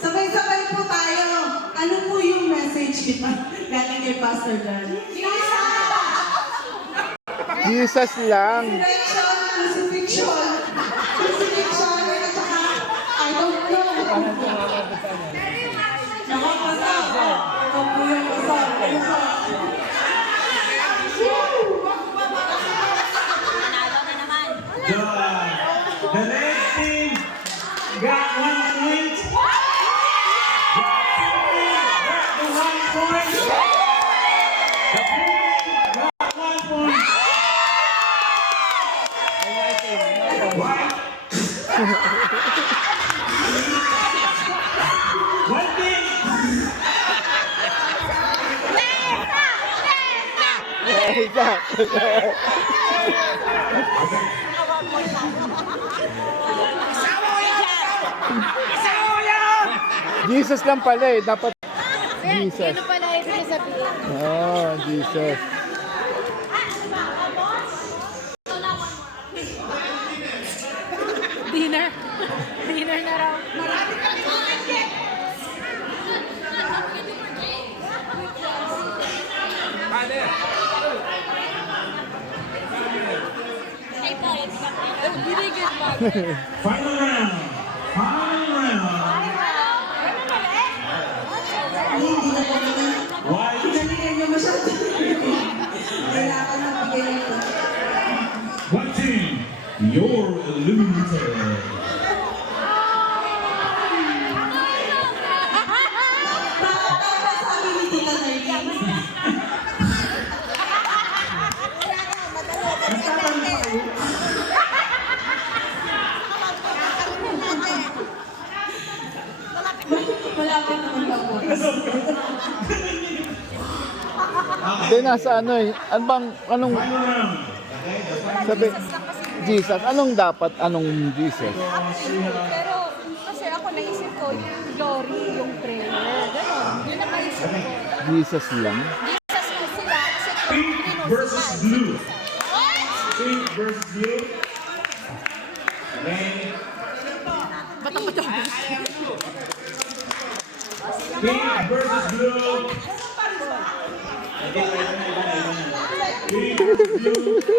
Sabay-sabay po tayo. Ano po yung message galing kay Pastor John? Jesus lang. Crucifixion, at saka, I don't know. Nakapasal. Ito po yung pasal. The red team got 1 point. The blue team got the 1 point. The blue team got 1 point. White. 1 team. Jesus lang pala eh. Dapat Jesus. Ano pala ibig sabihin? Oh, Jesus. Dinner. Dinner na raw. Final round. Final round. Hindi na po nila. White. Pinanigay niyo masyado. Kailangan na bigay nito. White team, you're eliminated. Sabi ni Tita Nerlin. Malapit naman daw po. Hindi, nasa ano eh. Ano bang, anong, Final round. sabi, Jesus. Anong dapat, anong Jesus? Pero kasi ako naisip ko yung glory, yung prayer. Ganon. Yun ang naisip ko. Jesus lang. Jesus ko sila kasi Pink versus blue. Pink versus blue. Then, Batang bato. pink versus blue. Pink versus blue.